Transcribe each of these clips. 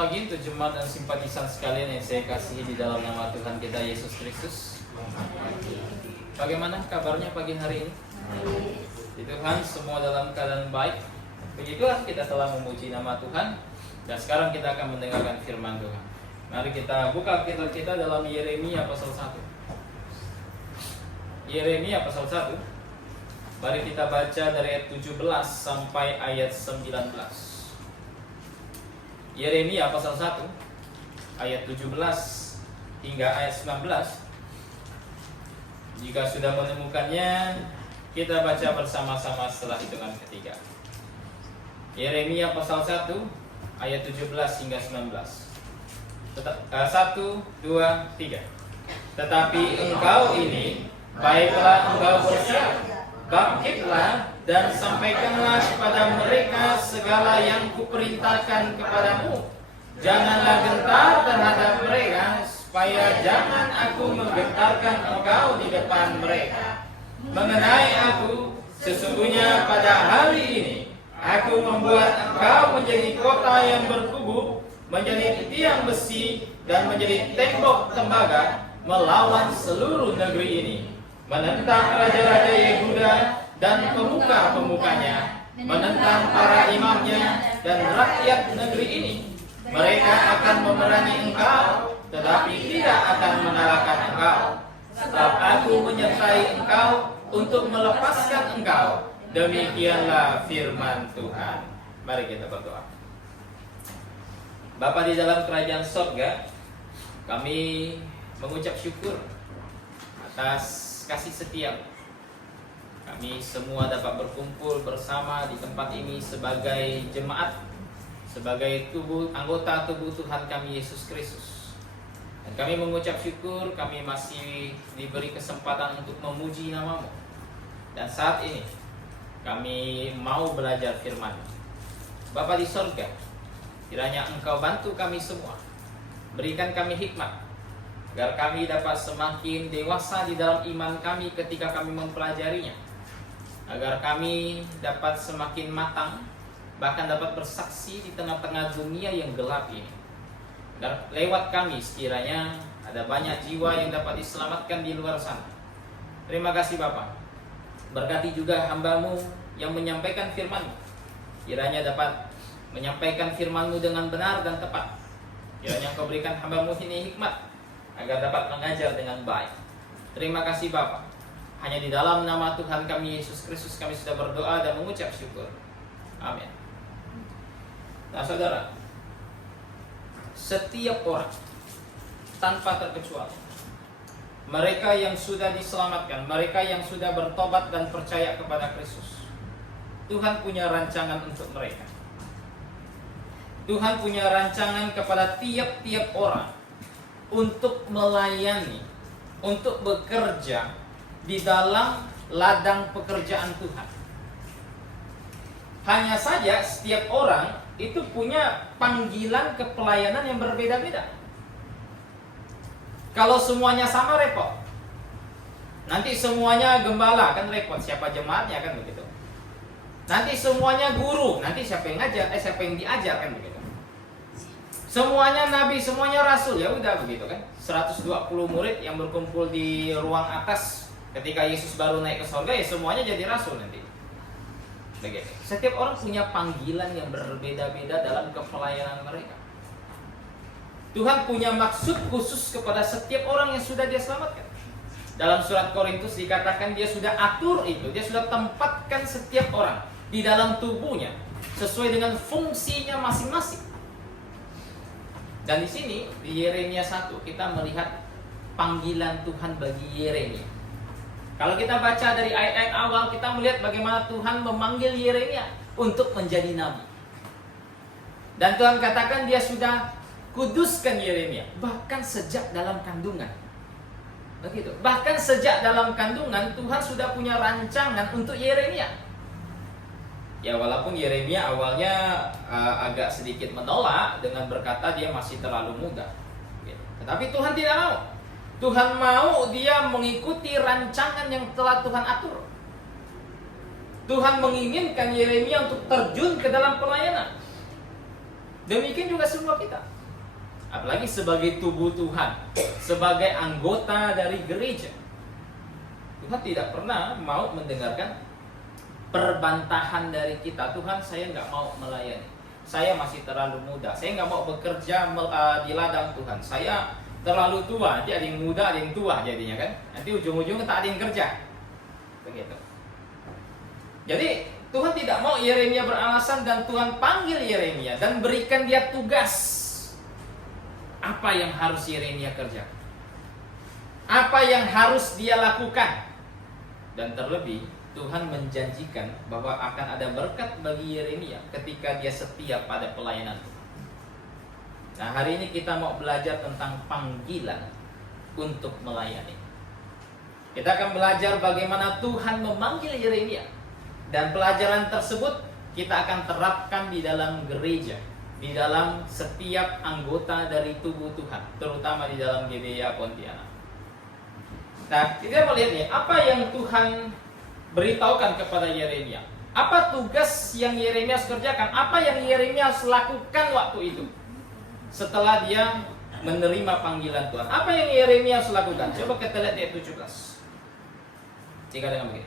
pagi untuk jemaat dan simpatisan sekalian yang saya kasihi di dalam nama Tuhan kita Yesus Kristus. Bagaimana kabarnya pagi hari ini? Di Tuhan semua dalam keadaan baik. Begitulah kita telah memuji nama Tuhan. Dan sekarang kita akan mendengarkan firman Tuhan. Mari kita buka kitab kita dalam Yeremia pasal 1. Yeremia pasal 1. Mari kita baca dari ayat 17 sampai ayat 19. Yeremia pasal 1 ayat 17 hingga ayat 19. Jika sudah menemukannya, kita baca bersama-sama setelah hitungan ketiga. Yeremia pasal 1 ayat 17 hingga 19. 1, 2, 3. Tetapi engkau ini, baiklah engkau bersiap, bangkitlah dan sampaikanlah kepada mereka segala yang kuperintahkan kepadamu. Janganlah gentar terhadap mereka, supaya jangan aku menggentarkan engkau di depan mereka. Mengenai aku, sesungguhnya pada hari ini aku membuat engkau menjadi kota yang berkubu, menjadi tiang besi dan menjadi tembok tembaga melawan seluruh negeri ini, menentang raja-raja Yehuda dan pemuka-pemukanya, menentang para imamnya dan rakyat negeri ini. Mereka akan memerangi engkau, tetapi tidak akan mengalahkan engkau. Sebab aku menyertai engkau untuk melepaskan engkau. Demikianlah firman Tuhan. Mari kita berdoa. Bapa di dalam kerajaan sorga, kami mengucap syukur atas kasih setia. Kami semua dapat berkumpul bersama di tempat ini sebagai jemaat, sebagai anggota tubuh Tuhan kami Yesus Kristus. Dan kami mengucap syukur kami masih diberi kesempatan untuk memuji nama-Mu. Dan saat ini kami mau belajar firman. Bapa di sorga, kiranya Engkau bantu kami semua, berikan kami hikmat, agar kami dapat semakin dewasa di dalam iman kami ketika kami mempelajarinya, agar kami dapat semakin matang, bahkan dapat bersaksi di tengah-tengah dunia yang gelap ini. Dan lewat kami sekiranya ada banyak jiwa yang dapat diselamatkan di luar sana. Terima kasih Bapa. Berkati juga hamba-Mu yang menyampaikan firman-Mu. Kiranya dapat menyampaikan firman-Mu dengan benar dan tepat. Kiranya Engkau berikan hamba-Mu ini hikmat, agar dapat mengajar dengan baik. Terima kasih Bapa. Hanya di dalam nama Tuhan kami Yesus Kristus kami sudah berdoa dan mengucap syukur. Amin. Nah saudara, setiap orang tanpa terkecuali, mereka yang sudah diselamatkan, mereka yang sudah bertobat dan percaya kepada Kristus, Tuhan punya rancangan untuk mereka. Tuhan punya rancangan kepada tiap-tiap orang untuk melayani, untuk bekerja di dalam ladang pekerjaan Tuhan. Hanya saja setiap orang itu punya panggilan kepelayanan yang berbeda-beda. Kalau semuanya sama repot. Nanti semuanya gembala kan repot, siapa jemaatnya kan begitu. Nanti semuanya guru, nanti siapa yang ngajar, siapa yang diajar kan begitu. Semuanya nabi, semuanya rasul, ya udah begitu kan. 120 murid yang berkumpul di ruang atas ketika Yesus baru naik ke surga, ya semuanya jadi rasul nanti. Begitu. Setiap orang punya panggilan yang berbeda-beda dalam kepelayanan mereka. Tuhan punya maksud khusus kepada setiap orang yang sudah Dia selamatkan. Dalam surat Korintus dikatakan Dia sudah atur itu, Dia sudah tempatkan setiap orang di dalam tubuhnya sesuai dengan fungsinya masing-masing. Dan di sini di Yeremia 1 kita melihat panggilan Tuhan bagi Yeremia. Kalau kita baca dari ayat-ayat awal, kita melihat bagaimana Tuhan memanggil Yeremia untuk menjadi nabi. Dan Tuhan katakan Dia sudah kuduskan Yeremia, bahkan sejak dalam kandungan. Begitu. Bahkan sejak dalam kandungan Tuhan sudah punya rancangan untuk Yeremia. Ya walaupun Yeremia awalnya agak sedikit menolak dengan berkata dia masih terlalu muda. Tetapi Tuhan tidak mau. Tuhan mau dia mengikuti rancangan yang telah Tuhan atur. Tuhan menginginkan Yeremia untuk terjun ke dalam pelayanan. Demikian juga semua kita. Apalagi sebagai tubuh Tuhan, sebagai anggota dari gereja. Tuhan tidak pernah mau mendengarkan perbantahan dari kita. Tuhan, saya nggak mau melayani. Saya masih terlalu muda. Saya nggak mau bekerja di ladang Tuhan. Saya terlalu tua. Nanti ada yang muda, ada yang tua jadinya kan. Nanti ujung-ujungnya tak ada yang kerja. Begitu. Jadi Tuhan tidak mau Yeremia beralasan, dan Tuhan panggil Yeremia dan berikan dia tugas. Apa yang harus Yeremia kerjakan? Apa yang harus dia lakukan? Dan terlebih Tuhan menjanjikan bahwa akan ada berkat bagi Yeremia ketika dia setia pada pelayanan Tuhan. Nah, hari ini kita mau belajar tentang panggilan untuk melayani. Kita akan belajar bagaimana Tuhan memanggil Yeremia, dan pelajaran tersebut kita akan terapkan di dalam gereja, di dalam setiap anggota dari tubuh Tuhan, terutama di dalam GBA Pontianak. Nah, kita melihat nih, apa yang Tuhan beritahukan kepada Yeremia. Apa tugas yang Yeremia harus kerjakan? Apa yang Yeremia harus lakukan waktu itu setelah dia menerima panggilan Tuhan? Apa yang Yeremia harus lakukan? Coba kita lihat ayat 17. Jika dengan begitu.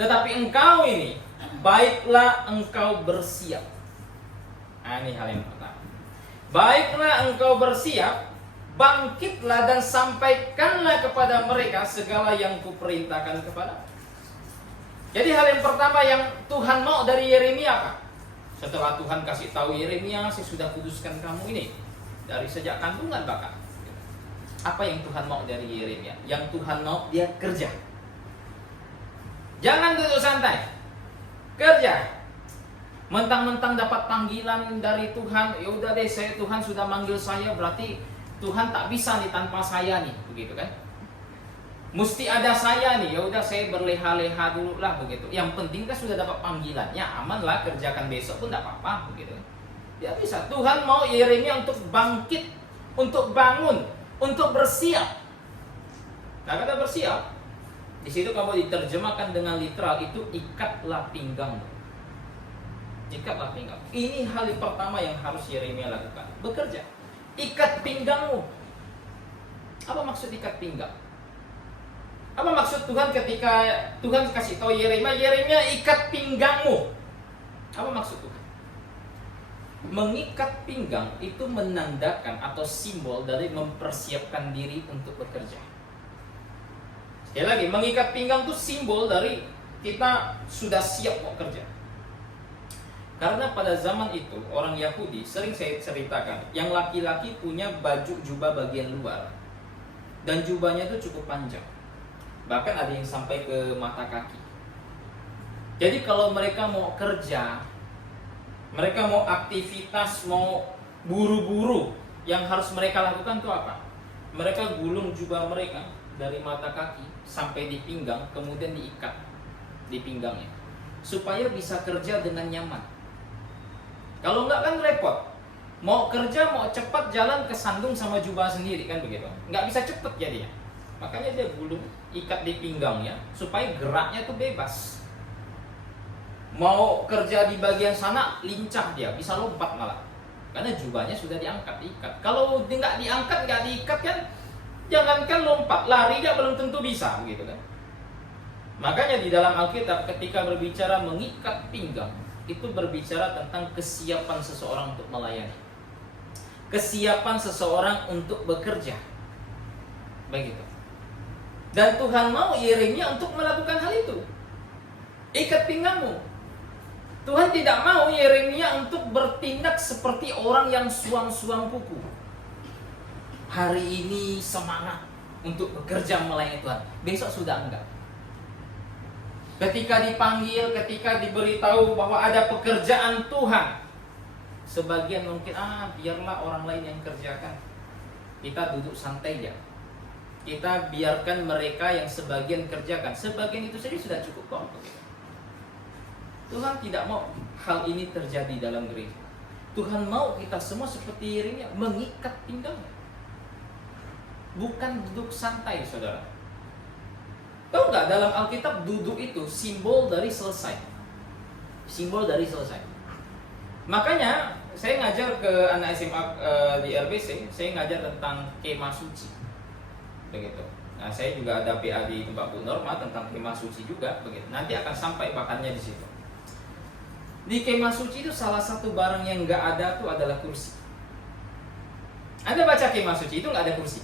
Tetapi engkau ini, baiklah engkau bersiap. Nah, ini hal yang pertama. Baiklah engkau bersiap, bangkitlah dan sampaikanlah kepada mereka segala yang kuperintahkan kepada. Jadi hal yang pertama yang Tuhan mau dari Yeremia apa? Setelah Tuhan kasih tahu Yeremia, saya sudah kuduskan kamu ini dari sejak kandungan bahkan. Apa yang Tuhan mau dari Yeremia? Yang Tuhan mau dia kerja. Jangan duduk santai, kerja. Mentang-mentang dapat panggilan dari Tuhan, ya udah deh, Tuhan sudah manggil saya, berarti Tuhan tak bisa nih tanpa saya nih, begitu kan? Mesti ada saya nih, ya udah saya berleha-leha dulu lah begitu. Yang penting kan sudah dapat panggilannya, aman lah, kerjakan besok pun tidak apa-apa begitu. Ya bisa. Tuhan mau Yeremia untuk bangkit, untuk bangun, untuk bersiap. Nah, kata bersiap, di situ kalau diterjemahkan dengan literal itu ikatlah pinggangmu. Ikatlah pinggang. Ini hal yang pertama yang harus Yeremia lakukan, bekerja. Ikat pinggangmu. Apa maksud ikat pinggang? Apa maksud Tuhan ketika Tuhan kasih tahu Yeremia ikat pinggangmu? Apa maksud Tuhan? Mengikat pinggang itu menandakan atau simbol dari mempersiapkan diri untuk bekerja. Sekali lagi, mengikat pinggang itu simbol dari kita sudah siap mau kerja. Karena pada zaman itu orang Yahudi, sering saya ceritakan, yang laki-laki punya baju jubah bagian luar, dan jubahnya itu cukup panjang. Bahkan ada yang sampai ke mata kaki. Jadi kalau mereka mau kerja, mereka mau aktivitas, mau buru-buru, yang harus mereka lakukan itu apa? Mereka gulung jubah mereka dari mata kaki sampai di pinggang, kemudian diikat di pinggangnya, supaya bisa kerja dengan nyaman. Kalau enggak kan repot. Mau kerja, mau cepat jalan kesandung sama jubah sendiri kan begitu. Nggak bisa cepat jadinya. Makanya dia gulung, ikat di pinggangnya supaya geraknya tuh bebas. Mau kerja di bagian sana, lincah dia, bisa lompat malah. Karena jubahnya sudah diangkat, diikat. Kalau nggak diangkat, nggak diikat kan, jangankan lompat, lari dia belum tentu bisa, begitu kan. Makanya di dalam Alkitab ketika berbicara mengikat pinggang, itu berbicara tentang kesiapan seseorang untuk melayani. Kesiapan seseorang untuk bekerja. Begitu. Dan Tuhan mau Yeremia untuk melakukan hal itu. Ikat pinggangmu. Tuhan tidak mau Yeremia untuk bertindak seperti orang yang suam-suam kuku. Hari ini semangat untuk bekerja melayani Tuhan, besok sudah enggak. Ketika dipanggil, ketika diberitahu bahwa ada pekerjaan Tuhan, sebagian mungkin biarlah orang lain yang kerjakan. Kita duduk santai aja. Kita biarkan mereka yang sebagian kerjakan. Sebagian itu saja sudah cukup kok. Tuhan tidak mau hal ini terjadi dalam gereja. Tuhan mau kita semua seperti Yeremia, mengikat pinggangnya. Bukan duduk santai, saudara. Tahu nggak, dalam Alkitab duduk itu simbol dari selesai. Simbol dari selesai. Makanya saya ngajar ke anak SMA di RBC, saya ngajar tentang kemah suci, begitu. Nah, saya juga ada PA di tempat Bu Norma tentang kemah suci juga, begitu. Nanti akan sampai bahannya di situ. Di kemah suci itu salah satu barang yang nggak ada tuh adalah kursi. Anda baca kemah suci itu nggak ada kursi.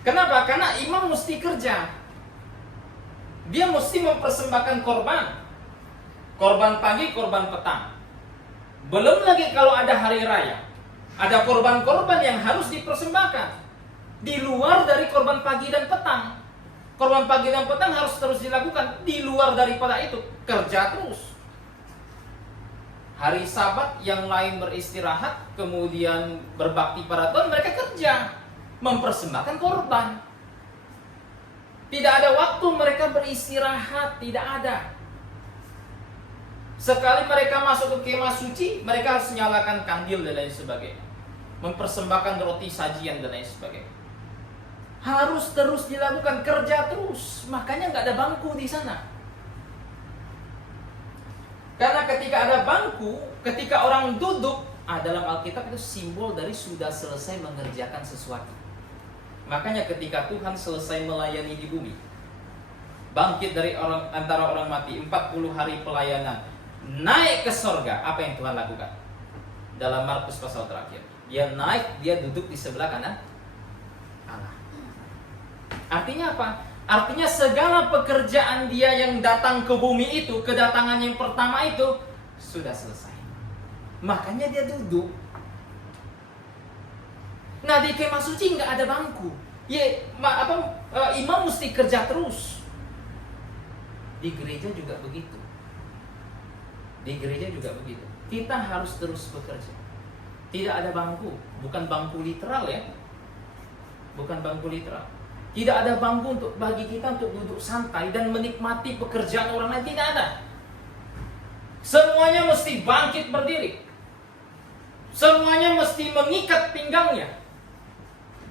Kenapa? Karena imam mesti kerja. Dia mesti mempersembahkan korban. Korban pagi, korban petang. Belum lagi kalau ada hari raya. Ada korban-korban yang harus dipersembahkan. Di luar dari korban pagi dan petang. Korban pagi dan petang harus terus dilakukan. Di luar daripada itu, kerja terus. Hari Sabat yang lain beristirahat, kemudian berbakti pada Tuhan, mereka kerja. Mempersembahkan korban. Tidak ada waktu mereka beristirahat, tidak ada. Sekali mereka masuk ke kemah suci, mereka harus nyalakan kandil dan lain sebagainya. Mempersembahkan roti sajian dan lain sebagainya. Harus terus dilakukan, kerja terus. Makanya nggak ada bangku di sana. Karena ketika ada bangku, ketika orang duduk, dalam Alkitab itu simbol dari sudah selesai mengerjakan sesuatu. Makanya ketika Tuhan selesai melayani di bumi, bangkit dari antara orang mati, 40 hari pelayanan, naik ke sorga, apa yang Tuhan lakukan? Dalam Markus pasal terakhir, dia naik, dia duduk di sebelah kanan Allah. Artinya apa? Artinya segala pekerjaan dia yang datang ke bumi itu, kedatangan yang pertama itu sudah selesai. Makanya dia duduk. Nah, di kemah suci nggak ada bangku. Imam mesti kerja terus. Di gereja juga begitu. Di gereja juga begitu. Kita harus terus bekerja. Tidak ada bangku, bukan bangku literal ya. Bukan bangku literal. Tidak ada bangku untuk bagi kita untuk duduk santai dan menikmati pekerjaan orang lain, tidak ada. Semuanya mesti bangkit berdiri. Semuanya mesti mengikat pinggangnya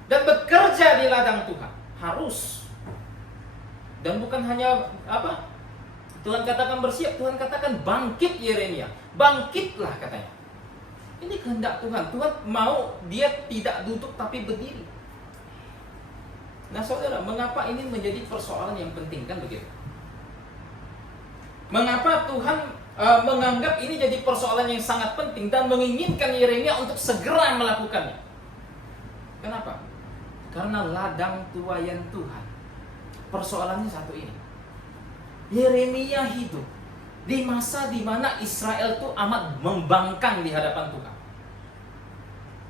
dan bekerja di ladang Tuhan. Harus. Dan bukan hanya Tuhan katakan bersiap, Tuhan katakan bangkit Yeremia. Bangkitlah katanya. Ini kehendak Tuhan. Tuhan mau dia tidak duduk tapi berdiri. Nah saudara, mengapa ini menjadi persoalan yang penting kan begitu? Mengapa Tuhan menganggap ini jadi persoalan yang sangat penting dan menginginkan Yeremia untuk segera melakukannya? Kenapa? Karena ladang tuayan Tuhan. Persoalannya satu ini. Yeremia hidup di masa di mana Israel itu amat membangkang di hadapan Tuhan.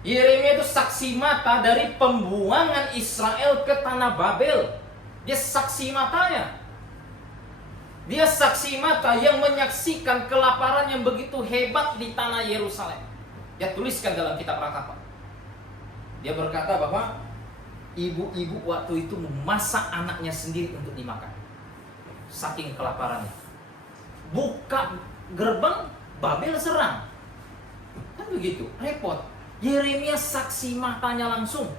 Yeremia itu saksi mata dari pembuangan Israel ke tanah Babel. Dia saksi matanya. Dia saksi mata yang menyaksikan kelaparan yang begitu hebat di tanah Yerusalem. Dia tuliskan dalam kitab Ratapan. Dia berkata bahwa ibu-ibu waktu itu memasak anaknya sendiri untuk dimakan. Saking kelaparannya. Buka gerbang, Babel serang. Kan begitu, repot. Yeremia saksi matanya langsung.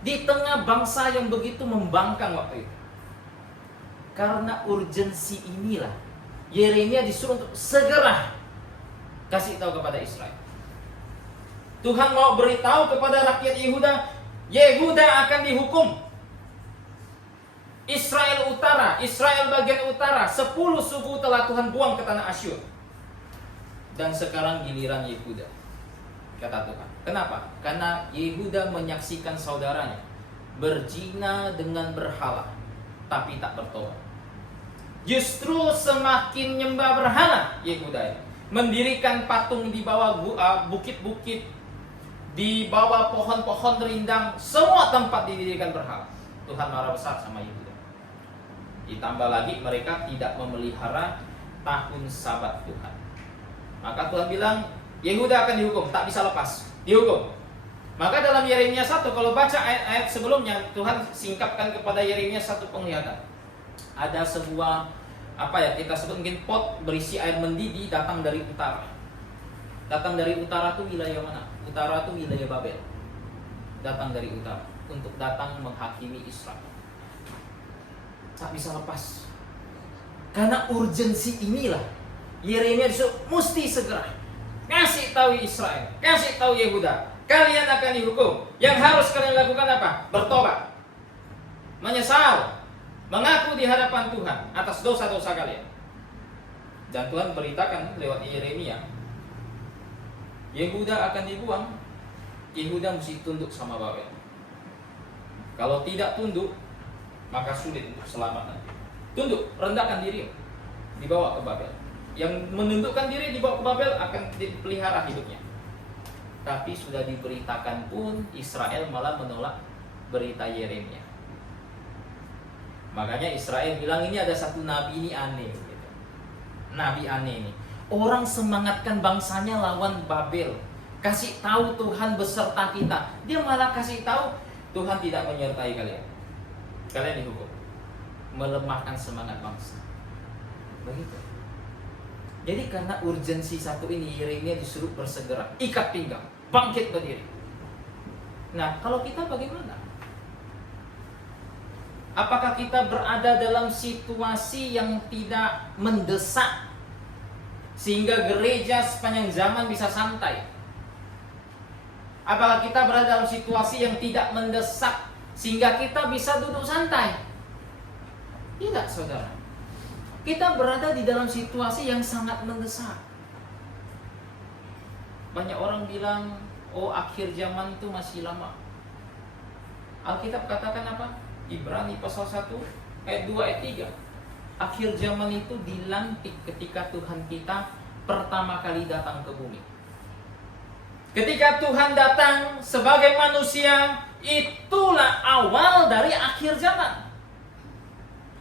Di tengah bangsa yang begitu membangkang waktu itu. Karena urgensi inilah Yeremia disuruh untuk segera kasih tahu kepada Israel. Tuhan mau beritahu kepada rakyat Yehuda, Yehuda akan dihukum. Israel utara, Israel bagian utara, 10 suku telah Tuhan buang ke tanah Asyur. Dan sekarang giliran Yehuda, kata Tuhan. Kenapa? Karena Yehuda menyaksikan saudaranya berzina dengan berhala, tapi tak bertobat. Justru semakin nyembah berhala Yehuda, mendirikan patung di bawah bukit-bukit, di bawah pohon-pohon rindang, semua tempat didirikan berhala. Tuhan marah besar sama Yehuda. Ditambah lagi mereka tidak memelihara tahun Sabat Tuhan. Maka Tuhan bilang, Yehuda akan dihukum, tak bisa lepas, dihukum. Maka dalam Yeremia 1, kalau baca ayat-ayat sebelumnya, Tuhan singkapkan kepada Yeremia satu penglihatan. Ada sebuah kita sebut mungkin pot berisi air mendidih datang dari utara. Datang dari utara itu wilayah mana? Utara itu wilayah Babel. Datang dari utara untuk datang menghakimi Israel. Tak bisa lepas. Karena urgensi inilah Yeremia disuruh mesti segera. Kasih tahu Israel, kasih tahu Yehuda, kalian akan dihukum. Yang harus kalian lakukan apa? Bertobat, menyesal, mengaku di hadapan Tuhan atas dosa-dosa kalian. Dan Tuhan beritakan lewat Yeremia, Yehuda akan dibuang. Yehuda mesti tunduk sama Babel. Kalau tidak tunduk, maka sulit untuk selamat nanti. Tunduk, rendahkan diri, dibawa ke Babel. Yang menundukkan diri dibawa ke Babel akan dipelihara hidupnya. Tapi sudah diberitakan pun Israel malah menolak berita Yeremia. Makanya Israel bilang ini ada satu nabi ini aneh gitu. Nabi aneh ini. Orang semangatkan bangsanya lawan Babel. Kasih tahu Tuhan beserta kita. Dia malah kasih tahu Tuhan tidak menyertai kalian. Kalian dihukum. Melemahkan semangat bangsa. Begitu. Jadi karena urgensi satu ini, Yeremia disuruh bersegera, ikat pinggang, bangkit berdiri. Nah, kalau kita bagaimana? Apakah kita berada dalam situasi yang tidak mendesak sehingga gereja sepanjang zaman bisa santai? Apakah kita berada dalam situasi yang tidak mendesak sehingga kita bisa duduk santai? Tidak, saudara. Kita berada di dalam situasi yang sangat mendesak. Banyak orang bilang, oh akhir zaman itu masih lama. Alkitab katakan apa? Ibrani pasal 1 ayat 2 ayat 3. Akhir zaman itu dilantik ketika Tuhan kita pertama kali datang ke bumi. Ketika Tuhan datang sebagai manusia, itulah awal dari akhir zaman.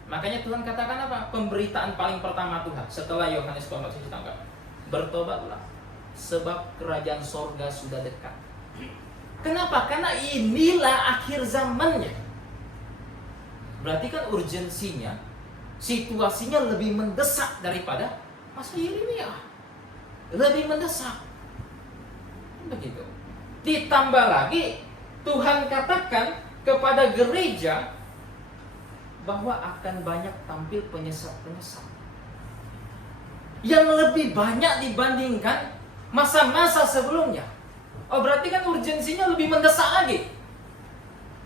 Makanya Tuhan katakan apa? Pemberitaan paling pertama Tuhan setelah Yohanes Pembaptis ditangkap. Bertobatlah, sebab kerajaan sorga sudah dekat. Kenapa? Karena inilah akhir zamannya. Berarti kan urgensinya, situasinya lebih mendesak daripada masa Yeremia. Lebih mendesak. Begitu. Ditambah lagi, Tuhan katakan kepada gereja bahwa akan banyak tampil penyesat-penyesat yang lebih banyak dibandingkan masa-masa sebelumnya. Oh, berarti kan urgensinya lebih mendesak lagi.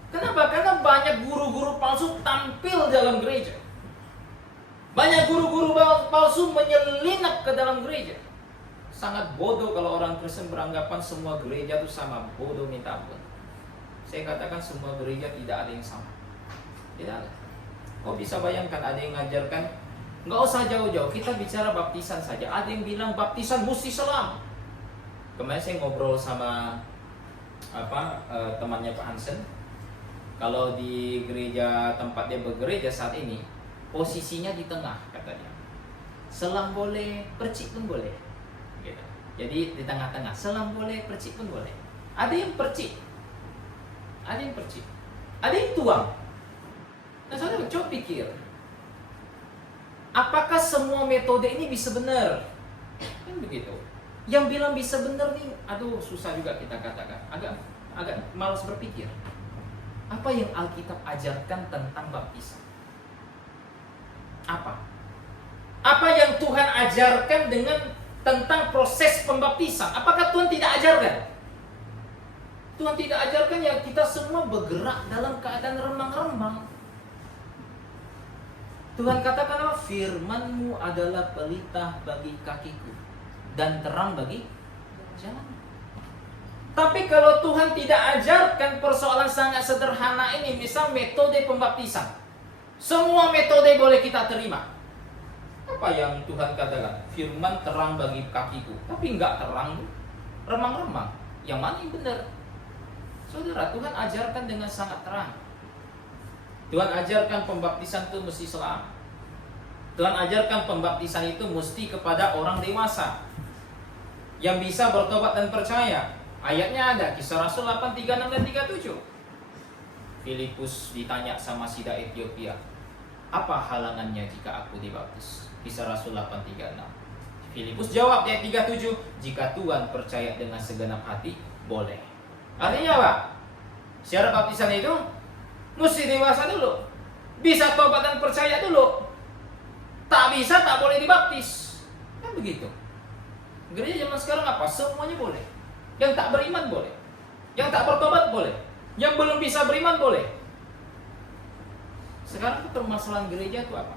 Kenapa? Karena banyak guru-guru palsu tampil dalam gereja. Banyak guru-guru palsu menyelinap ke dalam gereja. Sangat bodoh kalau orang Kristen beranggapan semua gereja itu sama. Bodoh minta ampun. Saya katakan semua gereja tidak ada yang sama. Tidak ada. Kau bisa bayangkan ada yang ngajarkan, nggak usah jauh-jauh, kita bicara baptisan saja. Ada yang bilang baptisan mesti selam. Kemarin saya ngobrol sama temannya Pak Hansen. Kalau di gereja tempat dia bergereja saat ini, posisinya di tengah katanya. Selam boleh, percik pun boleh. Gitu. Jadi di tengah-tengah, selam boleh, percik pun boleh. Ada yang percik, ada yang percik, ada yang tuang. Nah, saudara coba pikir, apakah semua metode ini bisa benar? Kan begitu. Yang bilang bisa benar nih, aduh susah juga kita katakan. Agak malas berpikir. Apa yang Alkitab ajarkan tentang baptisan? Apa? Apa yang Tuhan ajarkan dengan tentang proses pembaptisan? Apakah Tuhan tidak ajarkan? Tuhan tidak ajarkan ya kita semua bergerak dalam keadaan remang-remang. Tuhan katakan apa? Firman-Mu adalah pelita bagi kakiku dan terang bagi jalan. Tapi kalau Tuhan tidak ajarkan persoalan sangat sederhana ini, misal metode pembaptisan, semua metode boleh kita terima. Apa yang Tuhan katakan? Firman terang bagi kakiku, tapi enggak terang, remang-remang. Yang mana yang benar? Saudara, Tuhan ajarkan dengan sangat terang. Tuhan ajarkan pembaptisan itu mesti selam. Tuhan ajarkan pembaptisan itu mesti kepada orang dewasa yang bisa bertobat dan percaya. Ayatnya ada, Kisah Rasul 8, 36 dan 37. Filipus ditanya sama Sida Ethiopia, apa halangannya jika aku dibaptis? Kisah Rasul 8, 36. Filipus jawab di ayat 37, jika Tuhan percaya dengan segenap hati, boleh. Artinya apa? Syarat baptisan itu mesti dewasa dulu, bisa tobat dan percaya dulu. Tak bisa, tak boleh dibaptis. Kan begitu. Gereja zaman sekarang apa? Semuanya boleh. Yang tak beriman boleh. Yang tak bertobat boleh. Yang belum bisa beriman boleh. Sekarang permasalahan gereja itu apa?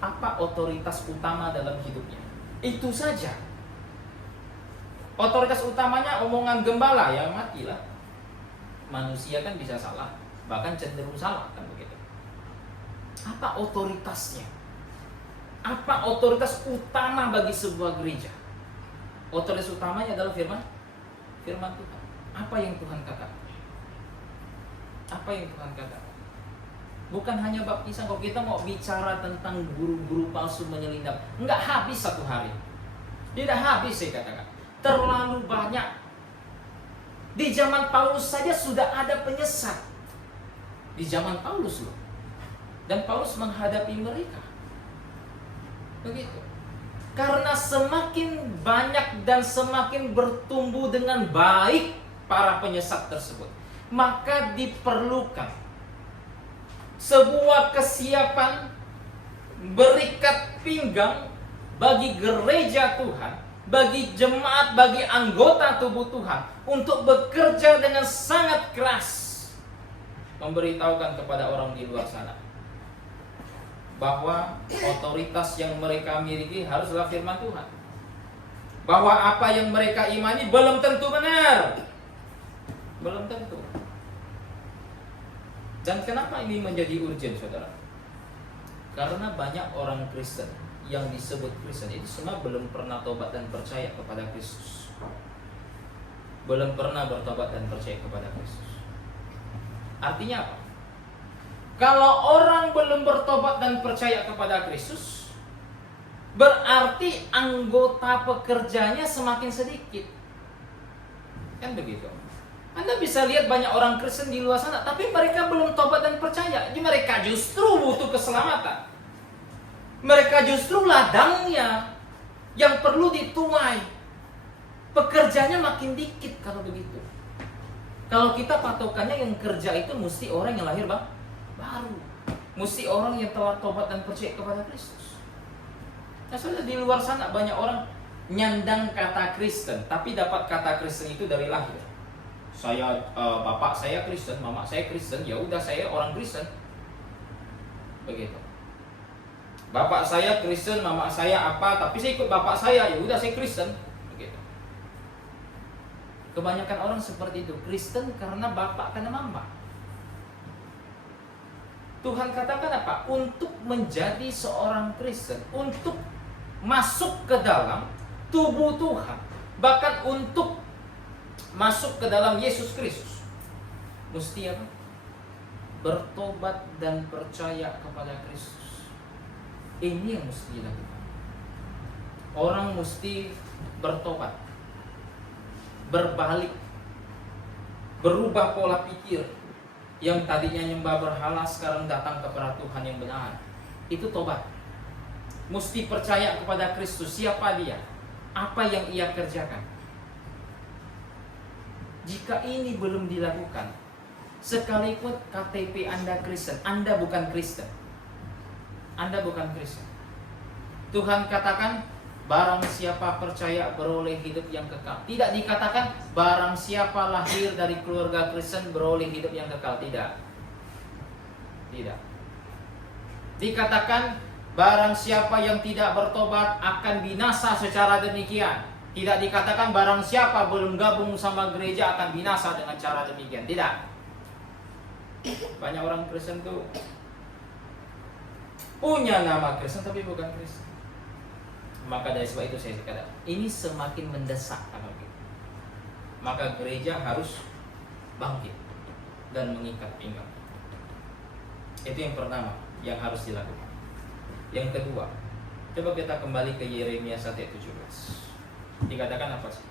Apa otoritas utama dalam hidupnya? Itu saja. Otoritas utamanya omongan gembala, ya matilah. Manusia kan bisa salah, bahkan cenderung salah, kan begitu. Apa otoritasnya? Apa otoritas utama bagi sebuah gereja? Otoritas utamanya adalah firman Tuhan. Apa yang Tuhan katakan? Apa yang Tuhan katakan? Bukan hanya baptisan. Kalau kita mau bicara tentang guru-guru palsu menyelinap, enggak habis satu hari. Tidak habis, saya katakan. Terlalu banyak. Di zaman Paulus saja sudah ada penyesat. Di zaman Paulus loh. Dan Paulus menghadapi mereka. Begitu. Karena semakin banyak dan semakin bertumbuh dengan baik para penyesat tersebut, maka diperlukan sebuah kesiapan berikat pinggang bagi gereja Tuhan, bagi jemaat, bagi anggota tubuh Tuhan untuk bekerja dengan sangat keras, memberitahukan kepada orang di luar sana bahwa otoritas yang mereka miliki haruslah firman Tuhan. Bahwa apa yang mereka imani belum tentu benar. Belum tentu. Dan kenapa ini menjadi urgent, saudara? Karena banyak orang Kristen yang disebut Kristen itu semua belum pernah tobat dan percaya kepada Kristus. Belum pernah bertobat dan percaya kepada Kristus. Artinya apa? Kalau orang belum bertobat dan percaya kepada Kristus, berarti anggota pekerjanya semakin sedikit. Kan begitu. Anda bisa lihat banyak orang Kristen di luar sana, tapi mereka belum tobat dan percaya. Jadi mereka justru butuh keselamatan. Mereka justru ladangnya yang perlu dituai. Pekerjanya makin dikit kalau begitu. Kalau kita patokannya yang kerja itu mesti orang yang lahir baru. Mesti orang yang telah tobat dan percaya kepada Kristus. Nah, soalnya di luar sana banyak orang nyandang kata Kristen, tapi dapat kata Kristen itu dari lahir. Saya bapak saya Kristen, mama saya Kristen, ya udah saya orang Kristen. Begitu. Bapak saya Kristen, mama saya apa, tapi saya ikut bapak saya, ya udah saya Kristen. Begitu. Kebanyakan orang seperti itu, Kristen karena bapak, karena mama. Tuhan katakan apa? Untuk menjadi seorang Kristen, untuk masuk ke dalam tubuh Tuhan, bahkan untuk masuk ke dalam Yesus Kristus, mesti apa? Bertobat dan percaya kepada Kristus. Ini yang mesti dilakukan. Orang mesti bertobat, berbalik, berubah pola pikir. Yang tadinya nyembah berhala sekarang datang kepada Tuhan yang benar. Itu tobat. Mesti percaya kepada Kristus. Siapa dia? Apa yang ia kerjakan? Jika ini belum dilakukan, sekalipun KTP Anda Kristen, Anda bukan Kristen. Anda bukan Kristen. Tuhan katakan, barang siapa percaya beroleh hidup yang kekal. Tidak dikatakan barang siapa lahir dari keluarga Kristen beroleh hidup yang kekal. Tidak. Tidak. Dikatakan barang siapa yang tidak bertobat akan binasa secara demikian. Tidak dikatakan barang siapa belum gabung sama gereja akan binasa dengan cara demikian. Tidak. Banyak orang Kristen tuh punya nama Kristen tapi bukan Kristen. Maka dari sebab itu saya katakan, ini semakin mendesak kalau gitu. Maka gereja harus bangkit dan mengikat pinggang. Itu yang pertama yang harus dilakukan. Yang kedua, coba kita kembali ke Yeremia 1:17. Dikatakan apa sih?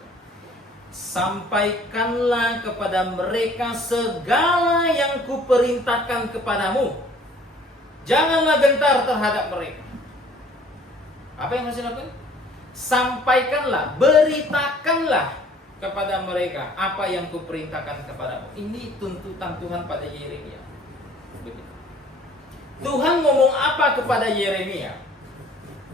Sampaikanlah kepada mereka segala yang kuperintahkan kepadamu. Janganlah gentar terhadap mereka. Apa yang harus dilakukan? Sampaikanlah, beritakanlah kepada mereka apa yang kuperintahkan kepadamu. Ini tuntutan Tuhan pada Yeremia. Begitu. Tuhan ngomong apa kepada Yeremia?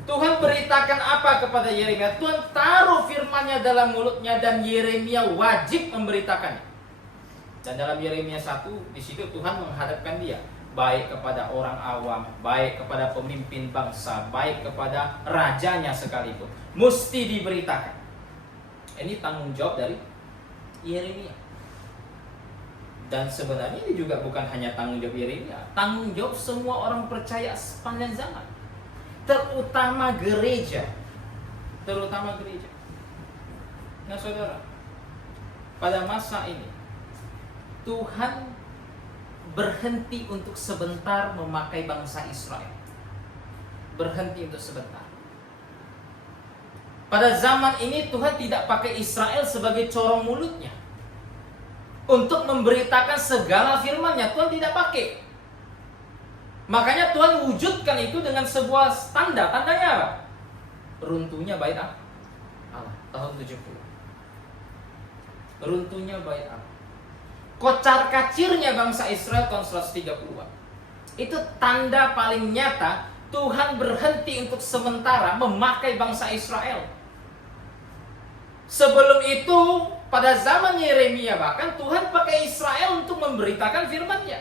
Tuhan beritakan apa kepada Yeremia? Tuhan taruh firman-Nya dalam mulutnya dan Yeremia wajib memberitakannya. Dan dalam Yeremia 1 di situ Tuhan menghadapkan dia baik kepada orang awam, baik kepada pemimpin bangsa, baik kepada rajanya sekalipun, mesti diberitakan. Ini tanggung jawab dari Yeremia. Dan sebenarnya ini juga bukan hanya tanggung jawab Yeremia, tanggung jawab semua orang percaya sepanjang zaman. Terutama gereja. Nah saudara, pada masa ini Tuhan berhenti untuk sebentar memakai bangsa Israel. Berhenti untuk sebentar. Pada zaman ini Tuhan tidak pakai Israel sebagai corong mulutnya untuk memberitakan segala firman-Nya. Tuhan tidak pakai. Makanya Tuhan wujudkan itu dengan sebuah tanda. Tandanya apa? Runtuhnya bait Allah tahun 70. Runtuhnya bait Allah. Kocar kacirnya bangsa Israel tahun 130-an. Itu tanda paling nyata Tuhan berhenti untuk sementara memakai bangsa Israel. Sebelum itu, pada zaman Yeremia bahkan Tuhan pakai Israel untuk memberitakan firman-Nya.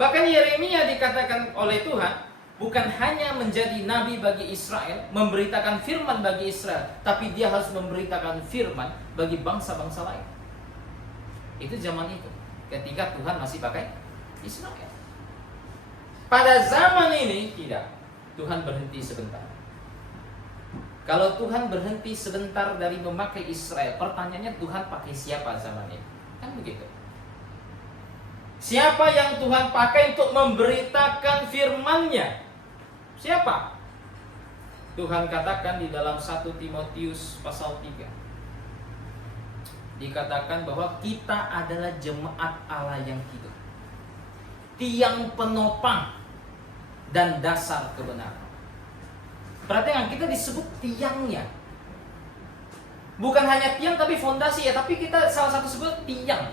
Bahkan Yeremia dikatakan oleh Tuhan bukan hanya menjadi nabi bagi Israel, memberitakan firman bagi Israel, tapi dia harus memberitakan firman bagi bangsa-bangsa lain. Itu zaman itu, ketika Tuhan masih pakai Israel. Pada zaman ini tidak. Tuhan berhenti sebentar. Kalau Tuhan berhenti sebentar dari memakai Israel, pertanyaannya Tuhan pakai siapa zaman ini? Kan begitu. Siapa yang Tuhan pakai untuk memberitakan firman-Nya? Siapa? Tuhan katakan di dalam 1 Timotius pasal 3. Dikatakan bahwa kita adalah jemaat Allah yang hidup, tiang penopang dan dasar kebenaran. Perhatikan, kita disebut tiangnya. Bukan hanya tiang tapi fondasi ya, tapi kita salah satu sebut tiang.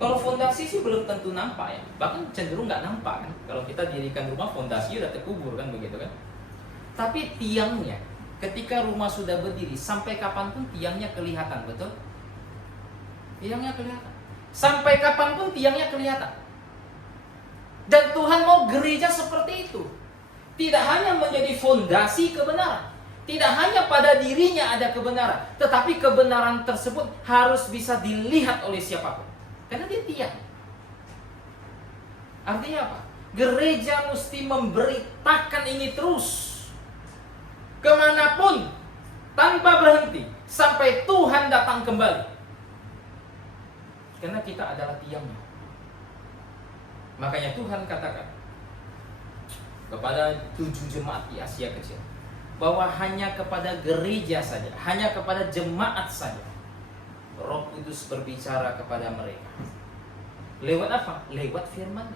Kalau fondasi sih belum tentu nampak ya, bahkan cenderung nggak nampak kan. Kalau kita dirikan rumah, fondasi udah terkubur kan, begitu kan. Tapi tiangnya, ketika rumah sudah berdiri, sampai kapanpun tiangnya kelihatan, betul? Tiangnya kelihatan. Sampai kapanpun tiangnya kelihatan. Dan Tuhan mau gereja seperti itu. Tidak hanya menjadi fondasi kebenaran, tidak hanya pada dirinya ada kebenaran, tetapi kebenaran tersebut harus bisa dilihat oleh siapapun. Karena dia tiang. Artinya apa? Gereja mesti memberitakan ini terus, kemanapun, tanpa berhenti, sampai Tuhan datang kembali. Karena kita adalah tiangnya. Makanya Tuhan katakan kepada 7 jemaat di Asia Kecil, bahwa hanya kepada gereja saja, hanya kepada jemaat saja Roh Kudus berbicara kepada mereka. Lewat apa? Lewat firman.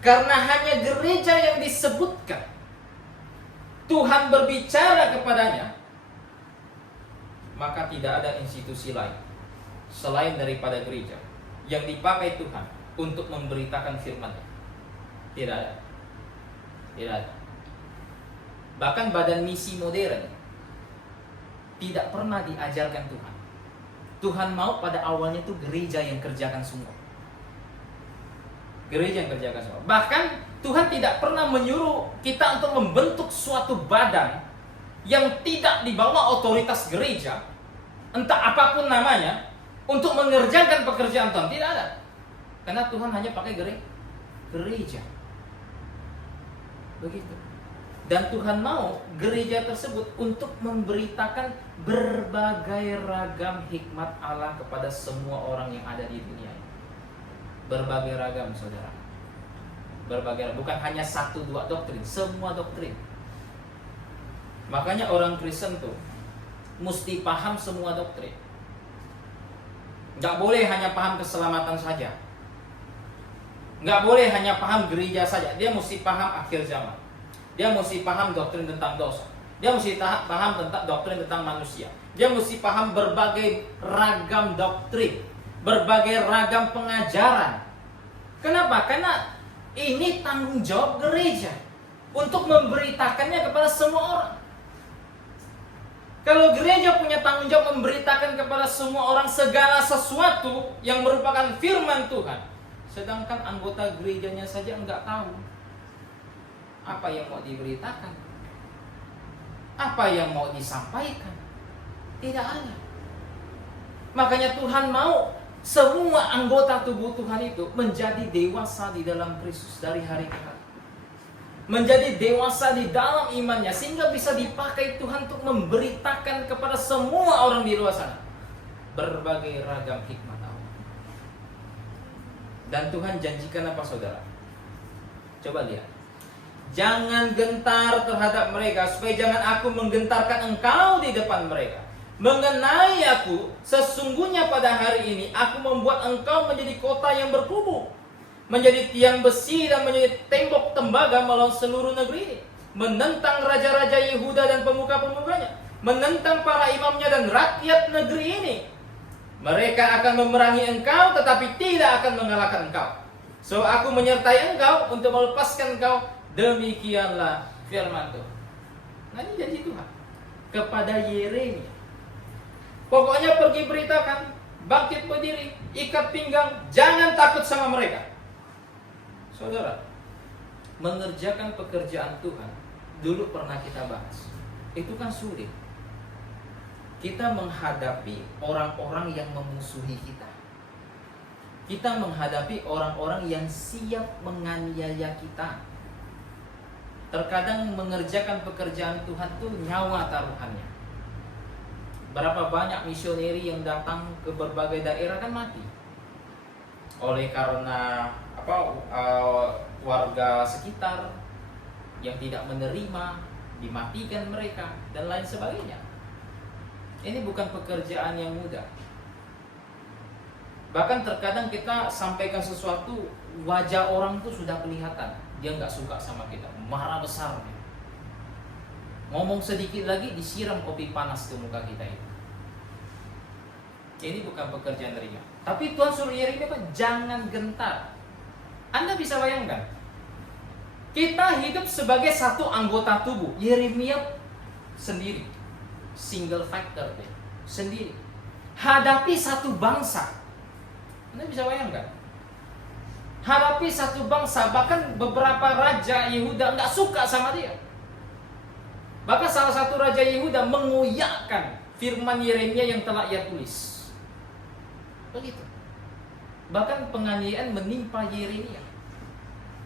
Karena hanya gereja yang disebutkan Tuhan berbicara kepadanya, maka tidak ada institusi lain selain daripada gereja yang dipakai Tuhan untuk memberitakan firman-Nya. Tidak ada. Tidak ada. Bahkan badan misi modern tidak pernah diajarkan Tuhan. Tuhan mau pada awalnya itu gereja yang kerjakan semua. Gereja yang kerjakan semua. Bahkan Tuhan tidak pernah menyuruh kita untuk membentuk suatu badan yang tidak di bawah otoritas gereja, entah apapun namanya, untuk mengerjakan pekerjaan Tuhan. Tidak ada. Karena Tuhan hanya pakai gereja. Begitu. Dan Tuhan mau gereja tersebut untuk memberitakan berbagai ragam hikmat Allah kepada semua orang yang ada di dunia ini. Berbagai ragam, saudara. Berbagai, bukan hanya 1-2 doktrin, semua doktrin. Makanya orang Kristen tuh mesti paham semua doktrin. Nggak boleh hanya paham keselamatan saja. Nggak boleh hanya paham gereja saja. Dia mesti paham akhir zaman. Dia mesti paham doktrin tentang dosa. Dia mesti paham tentang doktrin tentang manusia. Dia mesti paham berbagai ragam doktrin, berbagai ragam pengajaran. Kenapa? Karena ini tanggung jawab gereja. untuk memberitakannya kepada semua orang. Kalau gereja punya tanggung jawab memberitakan kepada semua orang segala sesuatu yang merupakan firman Tuhan, sedangkan anggota gerejanya saja enggak tahu apa yang mau diberitakan, apa yang mau disampaikan, tidak ada. Makanya Tuhan mau semua anggota tubuh Tuhan itu menjadi dewasa di dalam Kristus dari hari ke hari, menjadi dewasa di dalam imannya, sehingga bisa dipakai Tuhan untuk memberitakan kepada semua orang di luar sana berbagai ragam hikmat Allah. Dan Tuhan janjikan apa, saudara? Coba lihat. Jangan gentar terhadap mereka, supaya jangan aku menggentarkan engkau di depan mereka. Mengenai aku, sesungguhnya pada hari ini aku membuat engkau menjadi kota yang berkubu, menjadi tiang besi dan menjadi tembok tembaga melawan seluruh negeri ini, menentang raja-raja Yehuda dan pemuka-pemukanya, menentang para imamnya dan rakyat negeri ini. Mereka akan memerangi engkau, tetapi tidak akan mengalahkan engkau. So aku menyertai engkau untuk melepaskan engkau. Demikianlah firman Tuhan. Nah, ini janji Tuhan kepada Yeremia. Pokoknya pergi beritakan, bangkit berdiri, ikat pinggang, jangan takut sama mereka. Saudara, mengerjakan pekerjaan Tuhan dulu pernah kita bahas. Itu kan sulit. Kita menghadapi orang-orang yang memusuhi kita. Kita menghadapi orang-orang yang siap menganiaya kita. Terkadang mengerjakan pekerjaan Tuhan itu nyawa taruhannya. Berapa banyak misioneri yang datang ke berbagai daerah kan mati oleh karena warga sekitar yang tidak menerima, dimatikan mereka dan lain sebagainya. Ini bukan pekerjaan yang mudah. Bahkan terkadang kita sampaikan sesuatu, wajah orang itu sudah kelihatan dia nggak suka sama kita, marah besar. Ngomong sedikit lagi disiram kopi panas ke muka kita itu. Ini bukan pekerjaan ringan. Tapi Tuhan suruh Yeremia apa? Jangan gentar. Anda bisa bayangkan, kita hidup sebagai satu anggota tubuh. Yeremia sendiri, single factor deh, sendiri. Hadapi satu bangsa. Anda bisa bayangkan, hadapi satu bangsa, bahkan beberapa raja Yehuda nggak suka sama dia. Bahkan salah satu raja Yehuda mengoyakkan firman Yeremia yang telah ia tulis. Begitu. Bahkan penganiayaan menimpa Yeremia.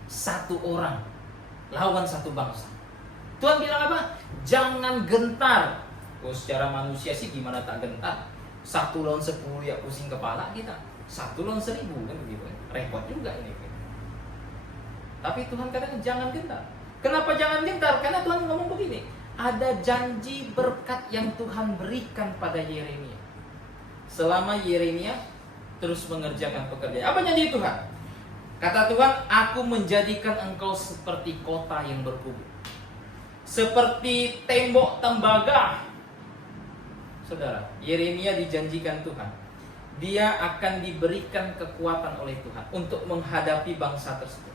Satu orang lawan satu bangsa. Tuhan bilang apa? Jangan gentar. Oh, secara manusia sih gimana tak gentar? 1 lawan 10 ya pusing kepala kita. 1 lawan 1000 kan begitu. Repot juga ini. Tapi Tuhan katakan jangan gentar. Kenapa jangan gentar? Karena Tuhan ngomong begini. Ada janji berkat yang Tuhan berikan pada Yeremia. Selama Yeremia terus mengerjakan pekerjaan. Apa janji Tuhan? Kata Tuhan, aku menjadikan engkau seperti kota yang berkubu, seperti tembok tembaga. Saudara, Yeremia dijanjikan Tuhan, dia akan diberikan kekuatan oleh Tuhan untuk menghadapi bangsa tersebut.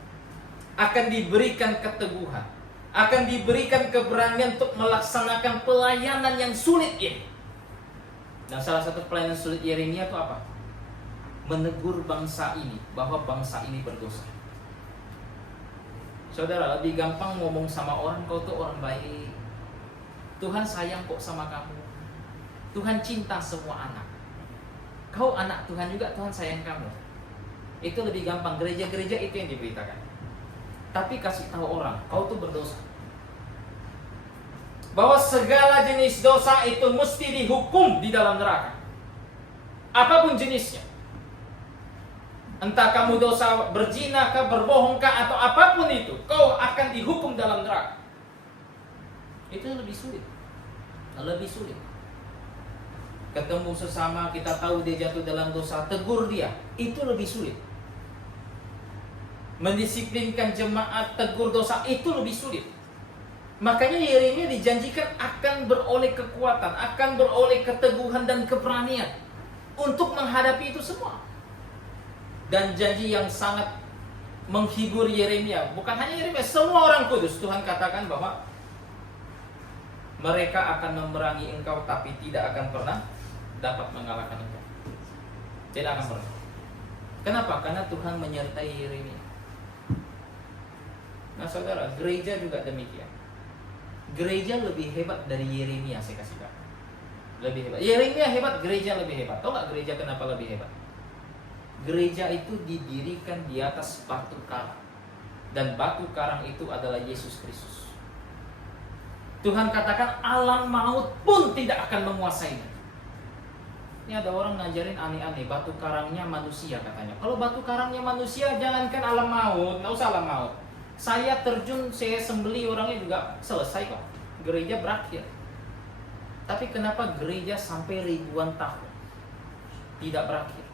Akan diberikan keteguhan, akan diberikan keberanian untuk melaksanakan pelayanan yang sulit ini. Nah, salah satu pelayanan sulit Yeremia itu apa? Menegur bangsa ini bahwa bangsa ini berdosa. Saudara, lebih gampang ngomong sama orang, kau tuh orang baik, Tuhan sayang kok sama kamu, Tuhan cinta semua anak, kau anak Tuhan juga, Tuhan sayang kamu. Itu lebih gampang, gereja-gereja itu yang diberitakan. Tapi kasih tahu orang, kau tuh berdosa, bahwa segala jenis dosa itu mesti dihukum di dalam neraka, apapun jenisnya. Entah kamu dosa berzina kah, berbohong kah, atau apapun itu, kau akan dihukum dalam neraka. Itu lebih sulit. Lebih sulit. Ketemu sesama, kita tahu dia jatuh dalam dosa, tegur dia. Itu lebih sulit. Mendisiplinkan jemaat, tegur dosa, itu lebih sulit. Makanya Yeremia dijanjikan akan beroleh kekuatan, akan beroleh keteguhan dan keberanian untuk menghadapi itu semua. Dan janji yang sangat menghibur Yeremia. Bukan hanya Yeremia, semua orang kudus. Tuhan katakan bahwa mereka akan memerangi engkau, tapi tidak akan pernah dapat mengalahkan engkau. Tidak akan pernah. Kenapa? Karena Tuhan menyertai Yeremia. Nah saudara, gereja juga demikian. Gereja lebih hebat dari Yeremia, saya kasih tahu. Lebih hebat. Yeremia hebat, gereja lebih hebat. Tahu nggak gereja kenapa lebih hebat? Gereja itu didirikan di atas batu karang. Dan batu karang itu adalah Yesus Kristus. Tuhan katakan alam maut pun tidak akan menguasainya. Ini ada orang ngajarin aneh-aneh, batu karangnya manusia katanya. Kalau batu karangnya manusia, jangankan alam maut, nggak usah alam maut. Saya terjun, saya sembeli orangnya juga selesai kok. Gereja berakhir. Tapi kenapa gereja sampai ribuan tahun tidak berakhir?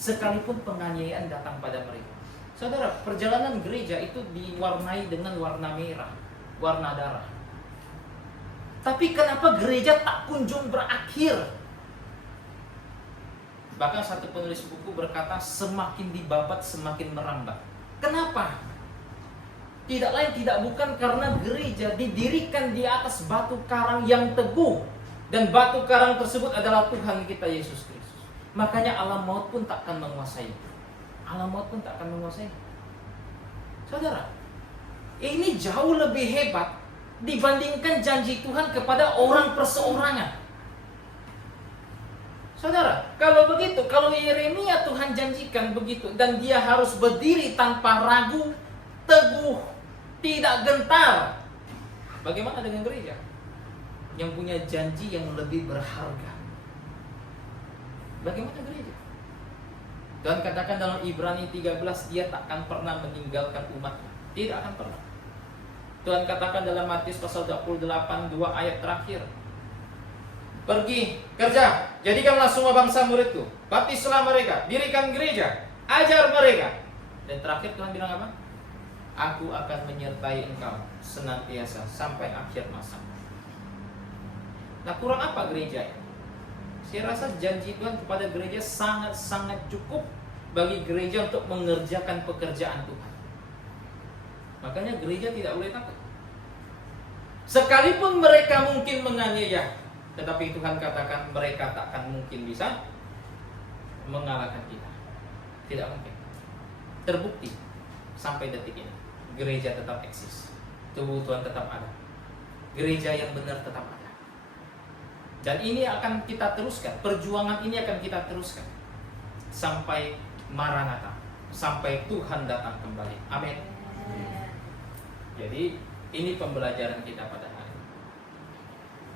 Sekalipun penganiayaan datang pada mereka. Saudara, perjalanan gereja itu diwarnai dengan warna merah, warna darah. Tapi kenapa gereja tak kunjung berakhir? Bahkan satu penulis buku berkata, semakin dibabat semakin merambat. Kenapa? Tidak lain tidak bukan karena gereja didirikan di atas batu karang yang teguh. Dan batu karang tersebut adalah Tuhan kita Yesus Kristus. Makanya alam maut pun takkan menguasai. Alam maut pun takkan menguasai. Saudara, ini jauh lebih hebat dibandingkan janji Tuhan kepada orang perseorangan. Saudara, kalau begitu, kalau Yeremia Tuhan janjikan begitu, dan dia harus berdiri tanpa ragu, teguh, tidak gentar. Bagaimana dengan gereja yang punya janji yang lebih berharga? Bagaimana gereja? Tuhan katakan dalam Ibrani 13, dia takkan pernah meninggalkan umatnya. Tidak akan pernah. Tuhan katakan dalam Matius pasal 28, 2 ayat terakhir, pergi, kerja, jadikanlah semua bangsa muridku, baptislah mereka, dirikan gereja, ajar mereka. Dan terakhir Tuhan bilang apa? Aku akan menyertai engkau senantiasa sampai akhir masa. Nah, kurang apa gereja? Saya rasa janji Tuhan kepada gereja sangat-sangat cukup bagi gereja untuk mengerjakan pekerjaan Tuhan. Makanya gereja tidak boleh takut. Sekalipun mereka mungkin menganiaya, tetapi Tuhan katakan mereka takkan mungkin bisa mengalahkan kita. Tidak mungkin. Terbukti sampai detik ini, gereja tetap eksis. Tubuh Tuhan tetap ada. Gereja yang benar tetap ada. Dan ini akan kita teruskan. Perjuangan ini akan kita teruskan sampai Maranatha, sampai Tuhan datang kembali. Amin. Jadi ini pembelajaran kita pada hari ini.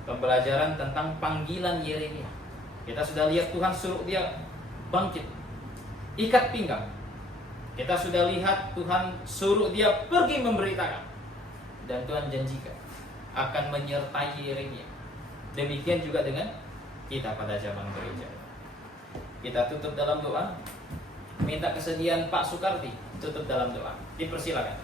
Pembelajaran tentang panggilan Yeremia. Kita sudah lihat Tuhan suruh dia bangkit, ikat pinggang. Kita sudah lihat Tuhan suruh dia pergi memberitakan. Dan Tuhan janjikan akan menyertai Yeremia. Demikian juga dengan kita pada zaman gereja. Kita tutup dalam doa. Minta kesediaan Pak Sukarti tutup dalam doa. Dipersilakan.